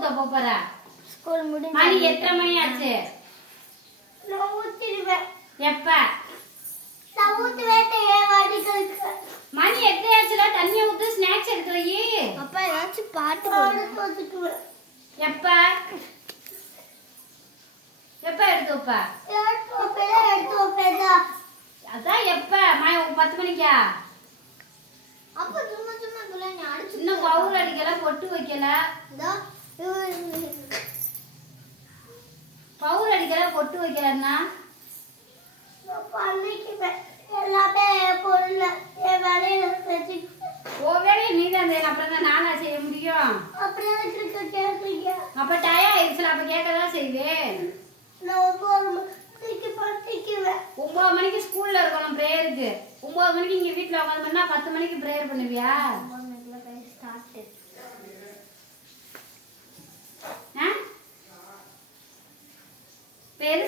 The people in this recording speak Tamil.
ஊத்த போற? ஸ்கூல் முடிஞ்சு மணி எத்தனை மணி ஆச்சு? நான் ஊத்திடுவேன். எப்ப? நான் ஊத்துவேன் வாடிகளுக்கு. மணி எத்தனை ஆச்சுல? தண்ணிய ஊத்து, ஸ்நாக்ஸ் எடுத்து வை. அப்பா ஏதாச்சும் பாட்டு போடுவேன். எப்ப? எப்ப எடுத்து வைப்ப? எடுத்து வைப்பேதா. அதான் எப்ப? 10 மணிக்கா? அப்ப சும்மா சும்மா குள்ளங்க அடிச்சு இன்னும் பவுடர் அடிக்கல, பொட்டு வைக்கல. பவுடர் அடிக்கல, பொட்டு வைக்கலன்னா எல்லாமே பொருள் என் வேலையில செஞ்சு ஓ வேலையை நீ தான் செய்யணும். அப்புறம் தான் நானா செய்ய முடியும்? அப்படியே கேட்குறீங்க. அப்ப டயம் ஆயிடுச்சுல, அப்ப கேட்கதான் செய்வேன். நான் 9 மணிக்கு படுத்துக்குவேன். 9 மணிக்கு ஸ்கூல்ல இருக்கணும் பிரேயருக்கு. 9 மணிக்கு இங்க வீட்டுல உட்காந்து 10 மணிக்கு பிரேயர் பண்ணுவியா? பேரு